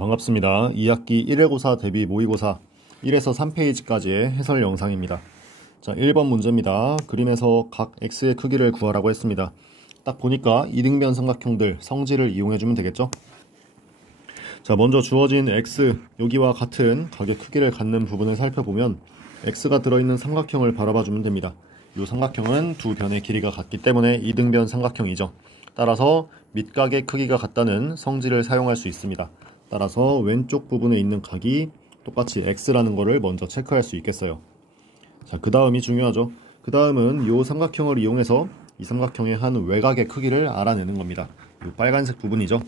반갑습니다. 2학기 1회고사 대비 모의고사 1에서 3페이지까지의 해설 영상입니다. 자, 1번 문제입니다. 그림에서 각 x의 크기를 구하라고 했습니다. 딱 보니까 이등변 삼각형들 성질을 이용해주면 되겠죠? 자, 먼저 주어진 x, 여기와 같은 각의 크기를 갖는 부분을 살펴보면 x가 들어있는 삼각형을 바라봐주면 됩니다. 이 삼각형은 두 변의 길이가 같기 때문에 이등변 삼각형이죠. 따라서 밑각의 크기가 같다는 성질을 사용할 수 있습니다. 따라서 왼쪽 부분에 있는 각이 똑같이 x라는 거를 먼저 체크할 수 있겠어요. 자, 그 다음이 중요하죠. 그 다음은 이 삼각형을 이용해서 이 삼각형의 한 외곽의 크기를 알아내는 겁니다. 이 빨간색 부분이죠.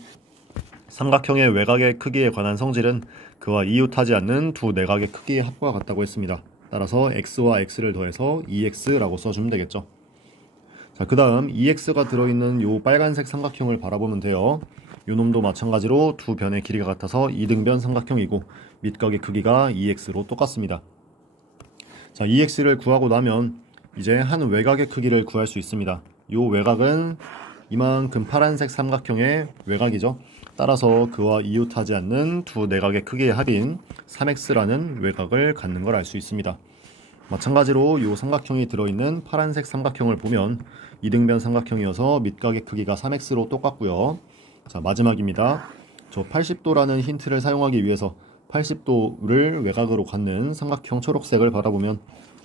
삼각형의 외곽의 크기에 관한 성질은 그와 이웃하지 않는 두 내각의 크기의 합과 같다고 했습니다. 따라서 x와 x를 더해서 2x라고 써주면 되겠죠. 자, 그 다음 2x가 들어있는 이 빨간색 삼각형을 바라보면 돼요. 요 놈도 마찬가지로 두 변의 길이가 같아서 이등변 삼각형이고 밑각의 크기가 2x로 똑같습니다. 자, 2x를 구하고 나면 이제 한 외곽의 크기를 구할 수 있습니다. 요 외곽은 이만큼 파란색 삼각형의 외곽이죠. 따라서 그와 이웃하지 않는 두 내각의 크기의 합인 3x라는 외곽을 갖는 걸 알 수 있습니다. 마찬가지로 이 삼각형이 들어있는 파란색 삼각형을 보면 이등변 삼각형이어서 밑각의 크기가 3x로 똑같고요. 자, 마지막입니다. 저 80도라는 힌트를 사용하기 위해서 80도를 외곽으로 갖는 삼각형 초록색을 바라보면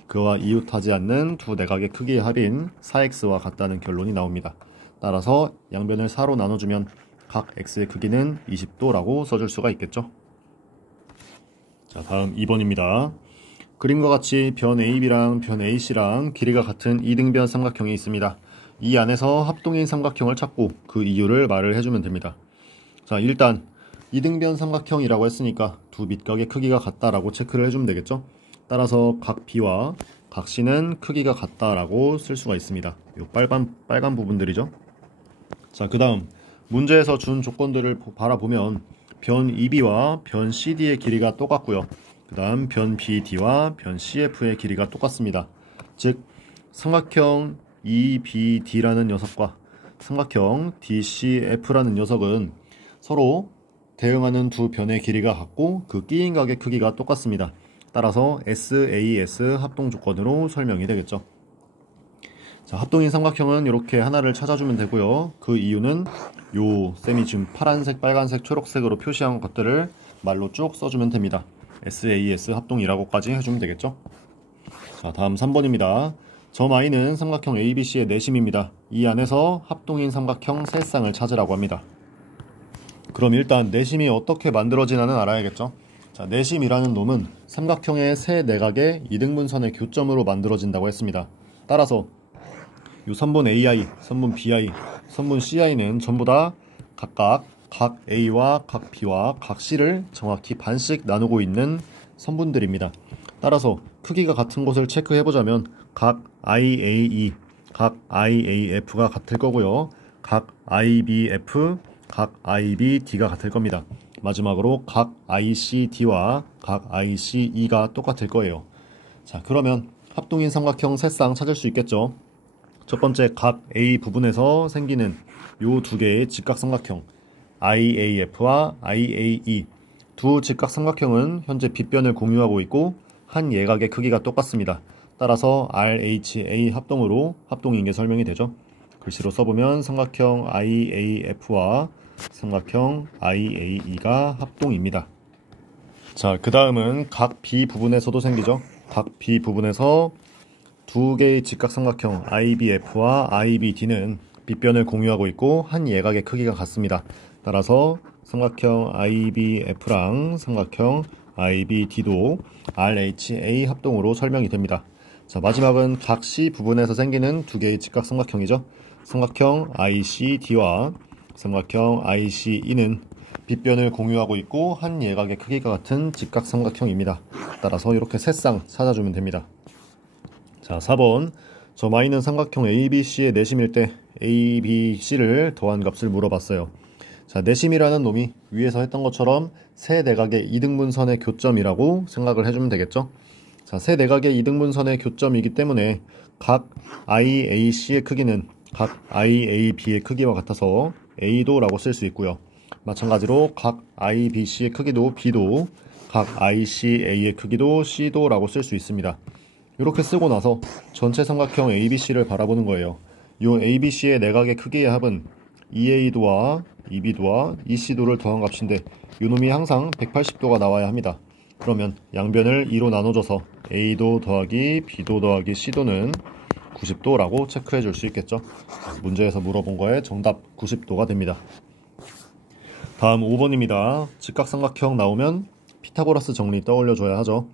그와 이웃하지 않는 두 내각의 크기의 합인 4x와 같다는 결론이 나옵니다. 따라서 양변을 4로 나눠주면 각 x의 크기는 20도라고 써줄 수가 있겠죠. 자, 다음 2번입니다. 그림과 같이 변 AB랑 변 AC랑 길이가 같은 이등변 삼각형이 있습니다. 이 안에서 합동인 삼각형을 찾고 그 이유를 말을 해주면 됩니다. 자, 일단 이등변 삼각형이라고 했으니까 두 밑각의 크기가 같다라고 체크를 해주면 되겠죠. 따라서 각 B와 각 C는 크기가 같다라고 쓸 수가 있습니다. 이 빨간 부분들이죠. 자, 그 다음 문제에서 준 조건들을 바라보면 변 EB와 변 CD의 길이가 똑같고요. 그 다음 변 BD와 변 CF의 길이가 똑같습니다. 즉 삼각형 EBD라는 녀석과 삼각형 DCF라는 녀석은 서로 대응하는 두 변의 길이가 같고 그 끼인 각의 크기가 똑같습니다. 따라서 SAS 합동 조건으로 설명이 되겠죠. 자, 합동인 삼각형은 이렇게 하나를 찾아주면 되고요. 그 이유는 요 쌤이 지금 파란색, 빨간색, 초록색으로 표시한 것들을 말로 쭉 써주면 됩니다. SAS 합동이라고까지 해주면 되겠죠. 자, 다음 3번입니다. 점 I는 삼각형 ABC의 내심입니다. 이 안에서 합동인 삼각형 세 쌍을 찾으라고 합니다. 그럼 일단 내심이 어떻게 만들어지나는 알아야겠죠. 자, 내심이라는 놈은 삼각형의 세 내각의 이등분선의 교점으로 만들어진다고 했습니다. 따라서 요 선분 AI, 선분 BI, 선분 CI는 전부 다 각각 각 A와 각 B와 각 C를 정확히 반씩 나누고 있는 선분들입니다. 따라서 크기가 같은 것을 체크해보자면 각 IAE, 각 IAF가 같을 거고요. 각 IBF, 각 IBD가 같을 겁니다. 마지막으로 각 ICD와 각 ICE가 똑같을 거예요. 자, 그러면 합동인 삼각형 세 쌍 찾을 수 있겠죠. 첫 번째 각 A 부분에서 생기는 요 두 개의 직각삼각형 IAF와 IAE 두 직각삼각형은 현재 빗변을 공유하고 있고 한 예각의 크기가 똑같습니다. 따라서 RHA 합동으로 합동인 게 설명이 되죠. 글씨로 써보면 삼각형 IAF와 삼각형 IAE가 합동입니다. 자, 그 다음은 각 B 부분에서도 생기죠. 각 B 부분에서 두 개의 직각삼각형 IBF와 IBD는 빗변을 공유하고 있고 한 예각의 크기가 같습니다. 따라서 삼각형 IBF랑 삼각형 IBD도 RHA 합동으로 설명이 됩니다. 자, 마지막은 각 C 부분에서 생기는 두 개의 직각삼각형이죠. 삼각형 ICD와 삼각형 ICE는 빗변을 공유하고 있고 한 예각의 크기가 같은 직각삼각형입니다. 따라서 이렇게 세 쌍 찾아주면 됩니다. 자, 4번 점 I는 삼각형 ABC의 내심일 때 ABC를 더한 값을 물어봤어요. 자, 내심이라는 놈이 위에서 했던 것처럼 세 내각의 이등분선의 교점이라고 생각을 해주면 되겠죠. 자, 세 내각의 이등분선의 교점이기 때문에 각 IAC의 크기는 각 IAB의 크기와 같아서 A도라고 쓸 수 있고요. 마찬가지로 각 IBC의 크기도 B도, 각 ICA의 크기도 C도라고 쓸 수 있습니다. 이렇게 쓰고 나서 전체 삼각형 ABC를 바라보는 거예요. 이 ABC의 내각의 크기의 합은 EA도와 EB도와 EC도를 더한 값인데 이놈이 항상 180도가 나와야 합니다. 그러면 양변을 2로 나눠줘서 A도 더하기 B도 더하기 C도는 90도라고 체크해 줄 수 있겠죠. 문제에서 물어본 거에 정답 90도가 됩니다. 다음 5번입니다. 직각삼각형 나오면 피타고라스 정리 떠올려줘야 하죠.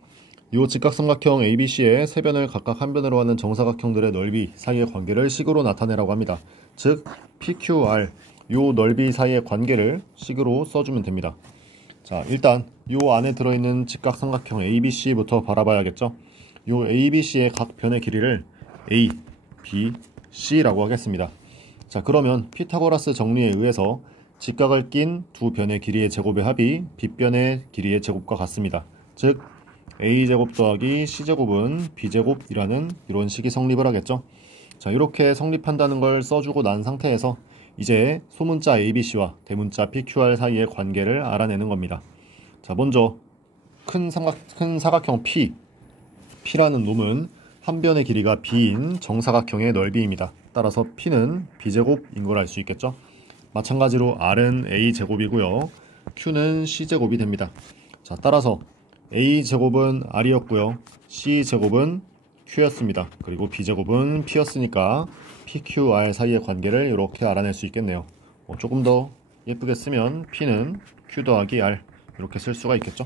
이 직각삼각형 ABC의 세 변을 각각 한 변으로 하는 정사각형들의 넓이 사이의 관계를 식으로 나타내라고 합니다. 즉 PQR 이 넓이 사이의 관계를 식으로 써주면 됩니다. 자, 일단 이 안에 들어있는 직각삼각형 ABC부터 바라봐야겠죠. 이 ABC의 각 변의 길이를 A, B, C라고 하겠습니다. 자, 그러면 피타고라스 정리에 의해서 직각을 낀 두 변의 길이의 제곱의 합이 빗변의 길이의 제곱과 같습니다. 즉 A제곱 더하기 C제곱은 B제곱이라는 이런 식이 성립을 하겠죠. 자, 이렇게 성립한다는 걸 써주고 난 상태에서 이제 소문자 ABC와 대문자 PQR 사이의 관계를 알아내는 겁니다. 자, 먼저 큰 사각형 P라는 놈은 한 변의 길이가 B인 정사각형의 넓이입니다. 따라서 P는 B제곱인 걸 알 수 있겠죠. 마찬가지로 R은 A제곱이고요. Q는 C제곱이 됩니다. 자, 따라서 A제곱은 R이었고요. C제곱은 Q였습니다. 그리고 B제곱은 P였으니까 PQR 사이의 관계를 이렇게 알아낼 수 있겠네요. 조금 더 예쁘게 쓰면 P는 Q 더하기 R 이렇게 쓸 수가 있겠죠.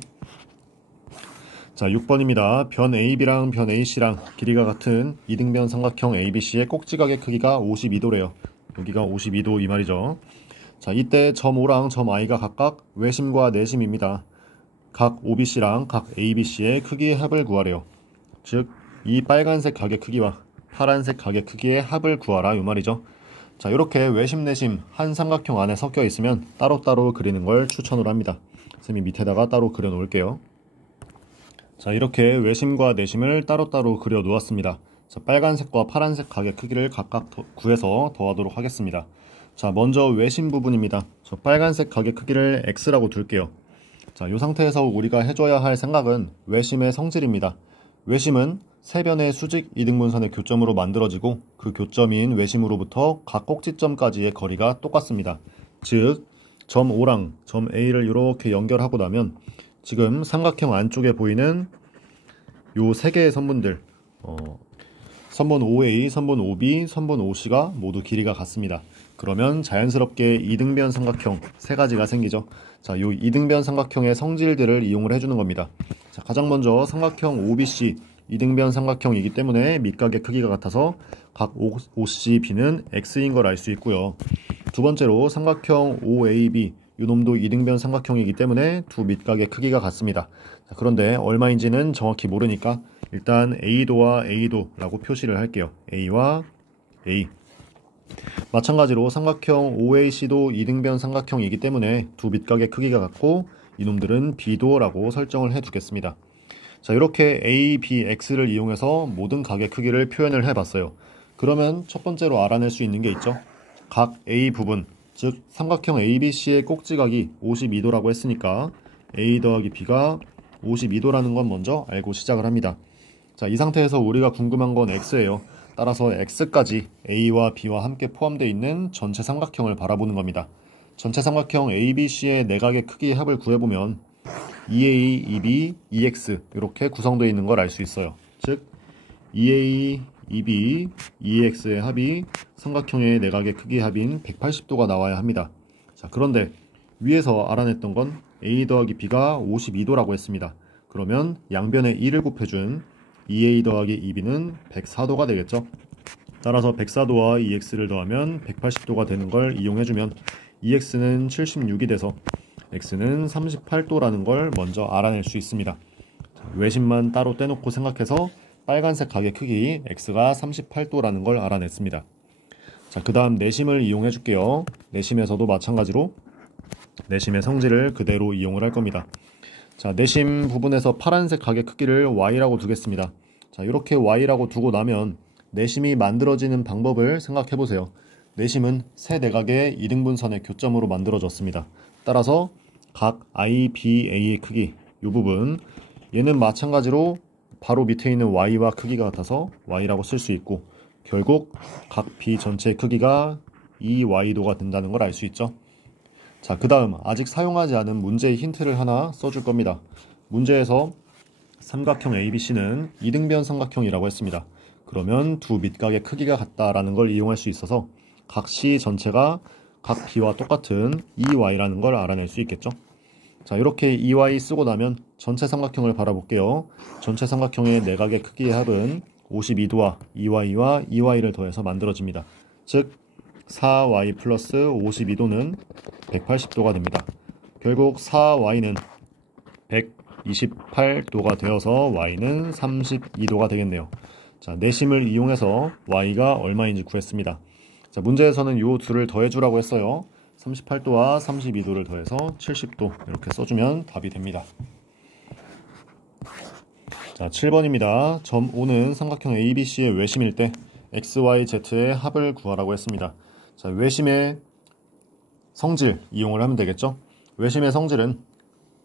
자, 6번입니다. 변 AB랑 변 AC랑 길이가 같은 이등변 삼각형 ABC의 꼭지각의 크기가 52도래요. 여기가 52도 이 말이죠. 자, 이때 점 O랑 점 I가 각각 외심과 내심입니다. 각 OBC랑 각 ABC의 크기의 합을 구하래요. 즉, 이 빨간색 각의 크기와 파란색 각의 크기의 합을 구하라 이 말이죠. 자, 이렇게 외심 내심 한 삼각형 안에 섞여 있으면 따로따로 그리는 걸 추천을 합니다. 쌤이 밑에다가 따로 그려 놓을게요. 자, 이렇게 외심과 내심을 따로따로 그려 놓았습니다. 자, 빨간색과 파란색 각의 크기를 각각 구해서 더하도록 하겠습니다. 자, 먼저 외심 부분입니다. 저 빨간색 각의 크기를 X라고 둘게요. 자, 이 상태에서 우리가 해줘야 할 생각은 외심의 성질입니다. 외심은 세 변의 수직 이등분선의 교점으로 만들어지고 그 교점인 외심으로부터 각 꼭지점까지의 거리가 똑같습니다. 즉, 점 O랑 점 A를 이렇게 연결하고 나면 지금 삼각형 안쪽에 보이는 요 세 개의 선분들 선분 OA, 선분 OB, 선분 OC가 모두 길이가 같습니다. 그러면 자연스럽게 이등변 삼각형 세 가지가 생기죠. 자, 요 이등변 삼각형의 성질들을 이용을 해주는 겁니다. 자, 가장 먼저 삼각형 OBC 이등변 삼각형이기 때문에 밑각의 크기가 같아서 각 OCB는 X인 걸 알 수 있고요. 두 번째로 삼각형 OAB 요놈도 이등변 삼각형이기 때문에 두 밑각의 크기가 같습니다. 자, 그런데 얼마인지는 정확히 모르니까 일단 A도와 A도라고 표시를 할게요. A와 A. 마찬가지로 삼각형 OAC도 이등변 삼각형이기 때문에 두 밑각의 크기가 같고 이놈들은 B도라고 설정을 해두겠습니다. 자, 이렇게 A, B, X를 이용해서 모든 각의 크기를 표현을 해봤어요. 그러면 첫 번째로 알아낼 수 있는 게 있죠. 각 A 부분, 즉 삼각형 ABC의 꼭지각이 52도라고 했으니까 A 더하기 B가 52도라는 건 먼저 알고 시작을 합니다. 자, 이 상태에서 우리가 궁금한 건 X예요. 따라서 X까지 A와 B와 함께 포함되어 있는 전체 삼각형을 바라보는 겁니다. 전체 삼각형 ABC의 내각의 크기의 합을 구해보면 EA, EB, EX 이렇게 구성되어 있는 걸 알 수 있어요. 즉 EA, EB, EX의 합이 삼각형의 내각의 크기의 합인 180도가 나와야 합니다. 자, 그런데 위에서 알아냈던 건 A 더하기 B가 52도라고 했습니다. 그러면 양변에 1을 곱해준 EA 더하기 EB는 104도가 되겠죠. 따라서 104도와 EX를 더하면 180도가 되는 걸 이용해주면 EX는 76이 돼서 X는 38도라는 걸 먼저 알아낼 수 있습니다. 외심만 따로 떼놓고 생각해서 빨간색 각의 크기 X가 38도라는 걸 알아냈습니다. 자, 그 다음 내심을 이용해 줄게요. 내심에서도 마찬가지로 내심의 성질을 그대로 이용을 할 겁니다. 자, 내심 부분에서 파란색 각의 크기를 Y라고 두겠습니다. 자, 이렇게 Y라고 두고 나면 내심이 만들어지는 방법을 생각해 보세요. 내심은 세 내각의 이등분선의 교점으로 만들어졌습니다. 따라서 각 IBA의 크기 이 부분 얘는 마찬가지로 바로 밑에 있는 y와 크기가 같아서 y라고 쓸 수 있고 결국 각 B 전체의 크기가 2y도가 된다는 걸 알 수 있죠. 자, 그 다음 아직 사용하지 않은 문제의 힌트를 하나 써줄 겁니다. 문제에서 삼각형 ABC는 이등변 삼각형이라고 했습니다. 그러면 두 밑각의 크기가 같다라는 걸 이용할 수 있어서 각 C 전체가 각 B와 똑같은 2y라는 걸 알아낼 수 있겠죠. 자, 이렇게 2y 쓰고 나면 전체 삼각형을 바라볼게요. 전체 삼각형의 내각의 크기의 합은 52도와 2y와 2y를 더해서 만들어집니다. 즉 4y 플러스 52도는 180도가 됩니다. 결국 4y는 128도가 되어서 y는 32도가 되겠네요. 자, 내심을 이용해서 y가 얼마인지 구했습니다. 자, 문제에서는 이 둘을 더해주라고 했어요. 38도와 32도를 더해서 70도 이렇게 써주면 답이 됩니다. 자, 7번입니다. 점 O는 삼각형 ABC의 외심일 때 XYZ의 합을 구하라고 했습니다. 자, 외심의 성질 이용을 하면 되겠죠. 외심의 성질은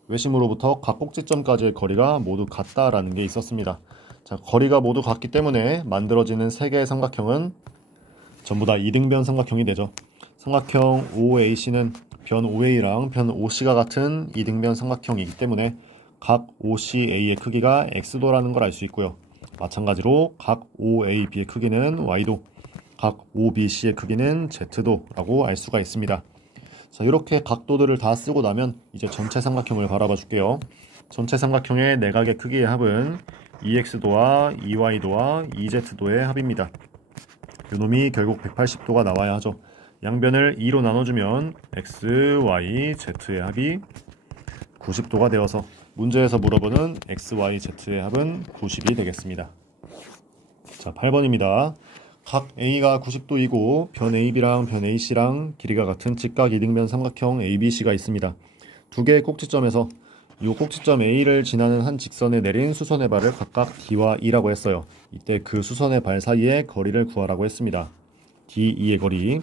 외심으로부터 각 꼭지점까지의 거리가 모두 같다라는 게 있었습니다. 자, 거리가 모두 같기 때문에 만들어지는 세 개의 삼각형은 전부 다 이등변 삼각형이 되죠. 삼각형 OAC는 변 OA랑 변 OC가 같은 이등변 삼각형이기 때문에 각 OCA의 크기가 X도라는 걸 알 수 있고요. 마찬가지로 각 OAB의 크기는 Y도, 각 OBC의 크기는 Z도라고 알 수가 있습니다. 자, 이렇게 각도들을 다 쓰고 나면 이제 전체 삼각형을 바라봐 줄게요. 전체 삼각형의 내각의 크기의 합은 2X도와 2Y도와 2Z도의 합입니다. 요놈이 결국 180도가 나와야 하죠. 양변을 2로 나눠주면 X, Y, Z의 합이 90도가 되어서 문제에서 물어보는 X, Y, Z의 합은 90이 되겠습니다. 자, 8번입니다. 각 A가 90도이고 변 AB랑 변 AC랑 길이가 같은 직각 이등변 삼각형 ABC가 있습니다. 두 개의 꼭지점에서 이 꼭지점 A를 지나는 한 직선에 내린 수선의 발을 각각 D와 E라고 했어요. 이때 그 수선의 발 사이의 거리를 구하라고 했습니다. D2의 거리.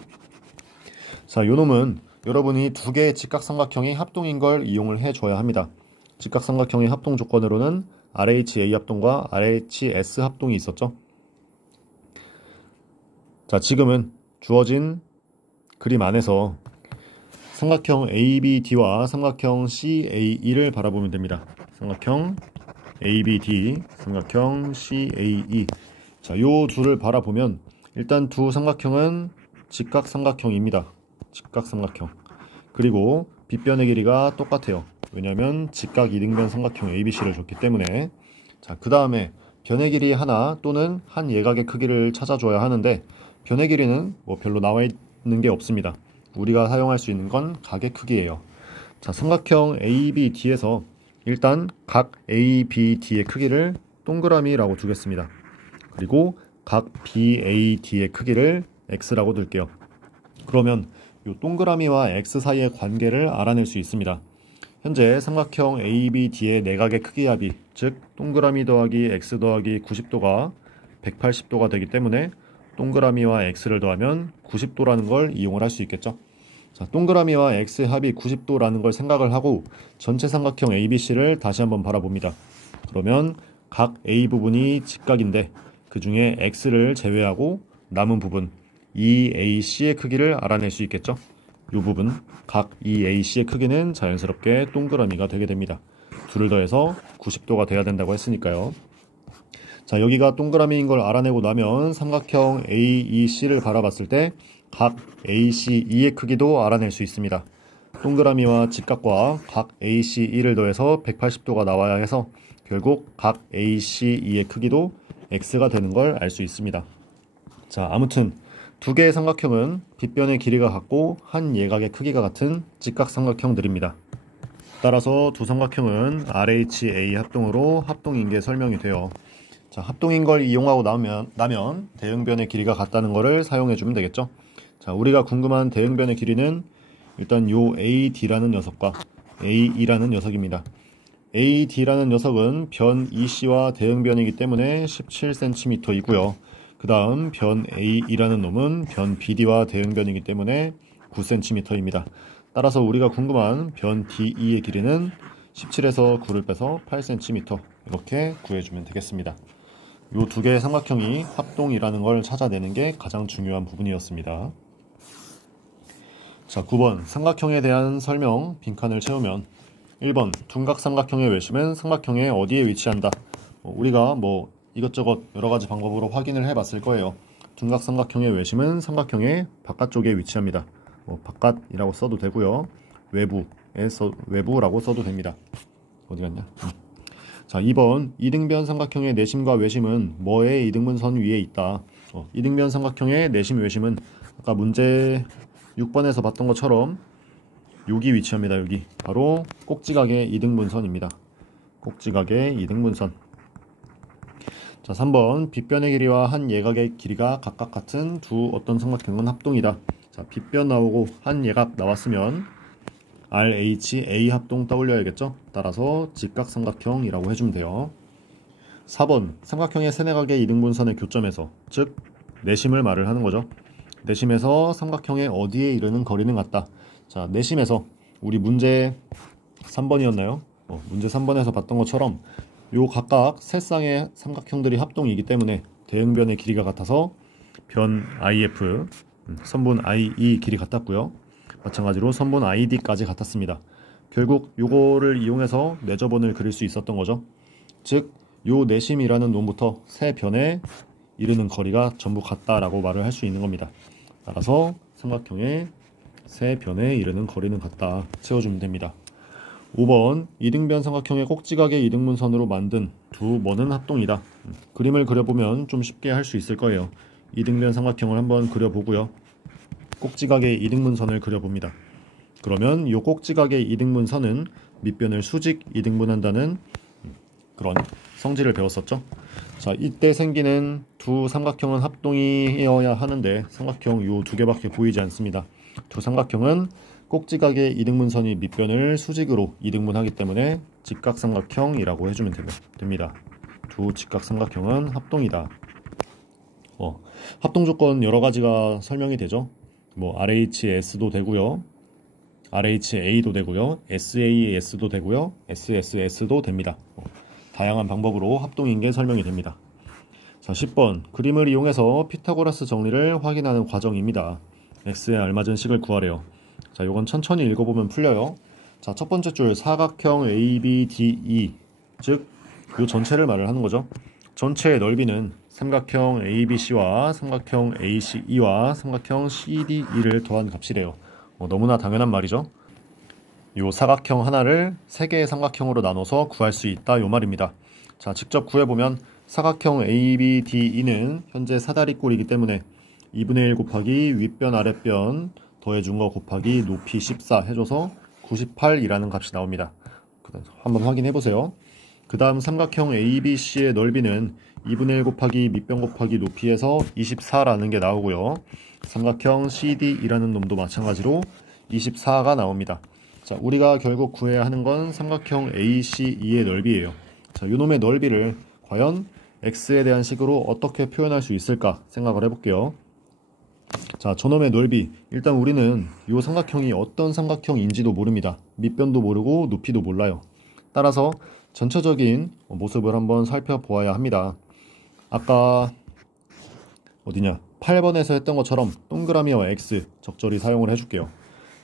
자, 요놈은 여러분이 두 개의 직각삼각형이 합동인 걸 이용을 해줘야 합니다. 직각삼각형의 합동 조건으로는 RHA 합동과 RHS 합동이 있었죠. 자, 지금은 주어진 그림 안에서 삼각형 ABD와 삼각형 CAE를 바라보면 됩니다. 삼각형 ABD, 삼각형 CAE. 자, 요 둘을 바라보면 일단 두 삼각형은 직각삼각형입니다. 직각삼각형. 그리고 빗변의 길이가 똑같아요. 왜냐하면 직각 이등변 삼각형 ABC를 줬기 때문에. 자, 그 다음에 변의 길이 하나 또는 한 예각의 크기를 찾아줘야 하는데 변의 길이는 뭐 별로 나와 있는 게 없습니다. 우리가 사용할 수 있는 건 각의 크기예요. 자, 삼각형 ABD에서 일단 각 ABD의 크기를 동그라미라고 두겠습니다. 그리고 각 BAD의 크기를 X라고 둘게요. 그러면 이 동그라미와 X 사이의 관계를 알아낼 수 있습니다. 현재 삼각형 ABD의 내각의 크기 합이, 즉 동그라미 더하기 X 더하기 90도가 180도가 되기 때문에 동그라미와 X를 더하면 90도라는 걸 이용을 할 수 있겠죠. 자, 동그라미와 X의 합이 90도라는 걸 생각을 하고 전체 삼각형 ABC를 다시 한번 바라봅니다. 그러면 각 A 부분이 직각인데 그 중에 X를 제외하고 남은 부분 EAC의 크기를 알아낼 수 있겠죠. 이 부분 각 EAC의 크기는 자연스럽게 동그라미가 되게 됩니다. 둘을 더해서 90도가 돼야 된다고 했으니까요. 자, 여기가 동그라미인 걸 알아내고 나면 삼각형 AEC를 바라봤을 때 각 ACE의 크기도 알아낼 수 있습니다. 동그라미와 직각과 각 ACE를 더해서 180도가 나와야 해서 결국 각 ACE의 크기도 X가 되는 걸 알 수 있습니다. 자, 아무튼 두 개의 삼각형은 빗변의 길이가 같고 한 예각의 크기가 같은 직각삼각형들입니다. 따라서 두 삼각형은 RHA 합동으로 합동인 게 설명이 돼요. 자, 합동인 걸 이용하고 나면 대응변의 길이가 같다는 것을 사용해 주면 되겠죠. 자, 우리가 궁금한 대응변의 길이는 일단 요 AD라는 녀석과 AE라는 녀석입니다. AD라는 녀석은 변 EC와 대응변이기 때문에 17cm이고요. 그 다음 변 AE라는 놈은 변 BD와 대응변이기 때문에 9cm입니다. 따라서 우리가 궁금한 변 DE의 길이는 17에서 9를 빼서 8cm 이렇게 구해주면 되겠습니다. 이 두 개의 삼각형이 합동이라는 걸 찾아내는 게 가장 중요한 부분이었습니다. 자, 9번 삼각형에 대한 설명 빈칸을 채우면 1번 둔각삼각형의 외심은 삼각형의 어디에 위치한다. 우리가 이것저것 여러가지 방법으로 확인을 해봤을 거예요. 둔각삼각형의 외심은 삼각형의 바깥쪽에 위치합니다. 바깥이라고 써도 되고요. 외부라고 써도 됩니다. 어디 갔냐? 자, 2번 이등변 삼각형의 내심과 외심은 뭐의 이등분선 위에 있다. 이등변 삼각형의 내심 외심은 아까 문제 6번에서 봤던 것처럼 여기 위치합니다. 여기 바로 꼭지각의 이등분선입니다. 꼭지각의 이등분선. 자, 3번 빗변의 길이와 한 예각의 길이가 각각 같은 두 어떤 삼각형은 합동이다. 자, 빗변 나오고 한 예각 나왔으면 RHA 합동 떠올려야겠죠? 따라서 직각삼각형이라고 해주면 돼요. 4번 삼각형의 세네각의 이등분선의 교점에서, 즉 내심을 말을 하는 거죠. 내심에서 삼각형의 어디에 이르는 거리는 같다. 자, 내심에서 우리 문제 3번이었나요? 문제 3번에서 봤던 것처럼 요 각각 세 쌍의 삼각형들이 합동이기 때문에 대응변의 길이가 같아서 변 IF, 선분 IE 길이 같았고요. 마찬가지로 선분 ID까지 같았습니다. 결국 요거를 이용해서 내저번을 그릴 수 있었던 거죠. 즉, 요 내심이라는 놈부터 세 변에 이르는 거리가 전부 같다라고 말을 할 수 있는 겁니다. 따라서 삼각형의 세 변에 이르는 거리는 같다. 채워주면 됩니다. 5번 이등변 삼각형의 꼭지각의 이등분선으로 만든 두 뭐는 합동이다. 그림을 그려보면 좀 쉽게 할 수 있을 거예요. 이등변 삼각형을 한번 그려보고요. 꼭지각의 이등분선을 그려봅니다. 그러면 이 꼭지각의 이등분선은 밑변을 수직 이등분한다는 그런 성질을 배웠었죠. 자, 이때 생기는 두 삼각형은 합동이어야 하는데 삼각형 요 두 개밖에 보이지 않습니다. 두 삼각형은 꼭지각의 이등분선이 밑변을 수직으로 이등분하기 때문에 직각삼각형이라고 해주면 됩니다. 두 직각삼각형은 합동이다. 합동 조건 여러 가지가 설명이 되죠. RHS도 되고요, RHA도 되고요, SAS도 되고요, SSS도 됩니다. 다양한 방법으로 합동인 게 설명이 됩니다. 자, 10번 그림을 이용해서 피타고라스 정리를 확인하는 과정입니다. x에 알맞은 식을 구하래요. 자, 요건 천천히 읽어보면 풀려요. 자, 첫 번째 줄 사각형 ABDE, 즉 요 전체를 말을 하는 거죠. 전체의 넓이는 삼각형 ABC와 삼각형 ACE와 삼각형 CDE를 더한 값이래요. 너무나 당연한 말이죠. 요 사각형 하나를 세 개의 삼각형으로 나눠서 구할 수 있다, 요 말입니다. 자, 직접 구해보면 사각형 ABDE는 현재 사다리꼴이기 때문에 2분의 1 곱하기 윗변 아랫변 더해준 거 곱하기 높이 14 해줘서 98이라는 값이 나옵니다. 한번 확인해보세요. 그 다음 삼각형 ABC의 넓이는 2분의 1 곱하기 밑변 곱하기 높이에서 24라는 게 나오고요. 삼각형 CD이라는 놈도 마찬가지로 24가 나옵니다. 자, 우리가 결국 구해야 하는 건 삼각형 ACE의 넓이에요. 자, 요 놈의 넓이를 과연 x에 대한 식으로 어떻게 표현할 수 있을까 생각을 해볼게요. 자, 저놈의 넓이, 일단 우리는 이 삼각형이 어떤 삼각형인지도 모릅니다. 밑변도 모르고 높이도 몰라요. 따라서 전체적인 모습을 한번 살펴보아야 합니다. 아까 8번에서 했던 것처럼 동그라미와 x 적절히 사용을 해줄게요.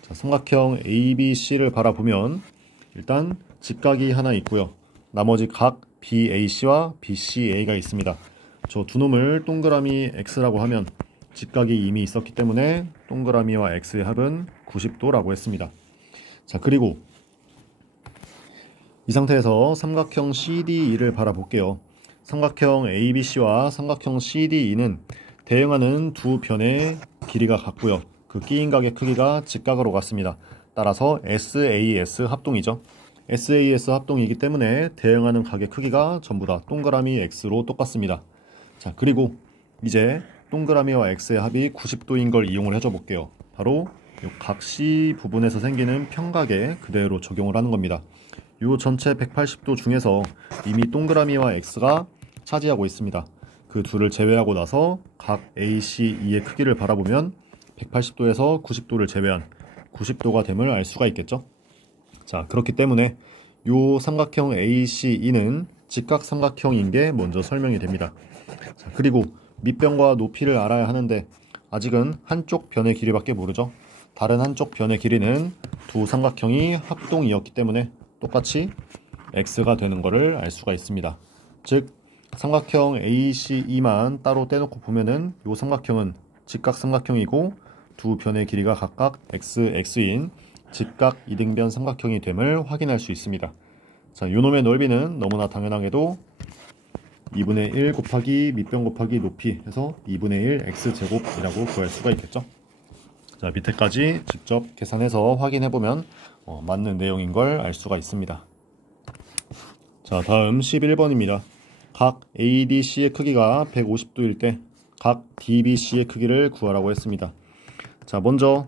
자, 삼각형 ABC를 바라보면 일단 직각이 하나 있고요. 나머지 각 BAC와 BCA가 있습니다. 저 두 놈을 동그라미 x라고 하면 직각이 이미 있었기 때문에 동그라미와 x의 합은 90도라고 했습니다. 자, 그리고 이 상태에서 삼각형 CDE를 바라볼게요. 삼각형 ABC와 삼각형 CDE는 대응하는 두 변의 길이가 같고요. 그 끼인 각의 크기가 직각으로 같습니다. 따라서 SAS 합동이죠. SAS 합동이기 때문에 대응하는 각의 크기가 전부 다 동그라미 X로 똑같습니다. 자, 그리고 이제 동그라미와 X의 합이 90도인 걸 이용을 해줘 볼게요. 바로 이 각 C 부분에서 생기는 평각에 그대로 적용을 하는 겁니다. 이 전체 180도 중에서 이미 동그라미와 X가 차지하고 있습니다. 그 둘을 제외하고 나서 각 ACE의 크기를 바라보면 180도에서 90도를 제외한 90도가 됨을 알 수가 있겠죠. 자, 그렇기 때문에 요 삼각형 ACE는 직각삼각형인 게 먼저 설명이 됩니다. 자, 그리고 밑변과 높이를 알아야 하는데 아직은 한쪽 변의 길이밖에 모르죠. 다른 한쪽 변의 길이는 두 삼각형이 합동이었기 때문에 똑같이 x가 되는 것을 알 수가 있습니다. 즉 삼각형 ACE만 따로 떼놓고 보면은 이 삼각형은 직각삼각형이고 두 변의 길이가 각각 x인 직각 이등변 삼각형이 됨을 확인할 수 있습니다. 자, 요놈의 넓이는 너무나 당연하게도 2분의 1 곱하기 밑변 곱하기 높이 해서 2분의 1 x제곱이라고 구할 수가 있겠죠. 자, 밑에까지 직접 계산해서 확인해보면 맞는 내용인 걸 알 수가 있습니다. 자, 다음 11번입니다. 각 ADC의 크기가 150도일 때 각 DBC의 크기를 구하라고 했습니다. 자, 먼저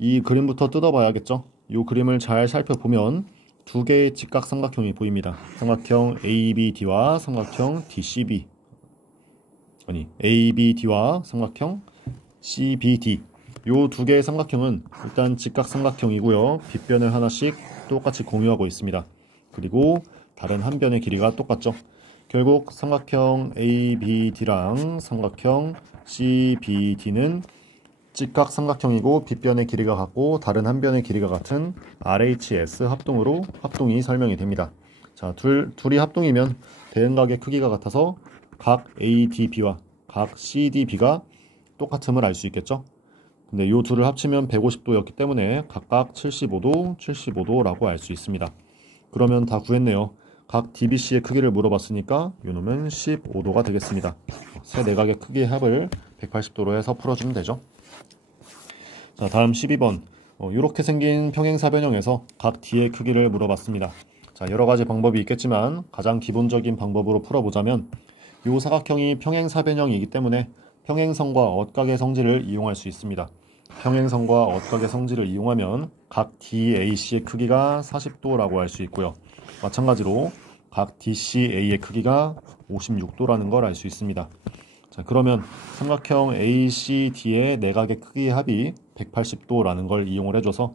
이 그림부터 뜯어봐야겠죠. 이 그림을 잘 살펴보면 두 개의 직각삼각형이 보입니다. 삼각형 ABD와 삼각형 DCB, ABD와 삼각형 CBD. 이 두 개의 삼각형은 일단 직각삼각형이고요. 빗변을 하나씩 똑같이 공유하고 있습니다. 그리고 다른 한 변의 길이가 똑같죠. 결국 삼각형 ABD랑 삼각형 CBD는 직각삼각형이고 빗변의 길이가 같고 다른 한 변의 길이가 같은 RHS 합동으로 합동이 설명이 됩니다. 자, 둘이 합동이면 대응각의 크기가 같아서 각 ADB와 각 CDB가 똑같음을 알 수 있겠죠. 근데 이 둘을 합치면 150도였기 때문에 각각 75도, 75도라고 알 수 있습니다. 그러면 다 구했네요. 각 DBC의 크기를 물어봤으니까 요놈은 15도가 되겠습니다. 세 내각의 크기의 합을 180도로 해서 풀어주면 되죠. 자, 다음 12번. 이렇게 생긴 평행사변형에서 각 D의 크기를 물어봤습니다. 자, 여러가지 방법이 있겠지만 가장 기본적인 방법으로 풀어보자면 이 사각형이 평행사변형이기 때문에 평행선과 엇각의 성질을 이용할 수 있습니다. 평행선과 엇각의 성질을 이용하면 각 DAC의 크기가 40도라고 할 수 있고요. 마찬가지로 각 DCA의 크기가 56도라는 걸 알 수 있습니다. 자, 그러면 삼각형 ACD의 내각의 크기의 합이 180도라는 걸 이용을 해줘서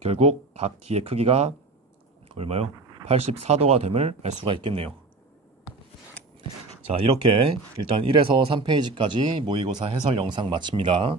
결국 각 D의 크기가 얼마요? 84도가 됨을 알 수가 있겠네요. 자, 이렇게 일단 1에서 3페이지까지 모의고사 해설 영상 마칩니다.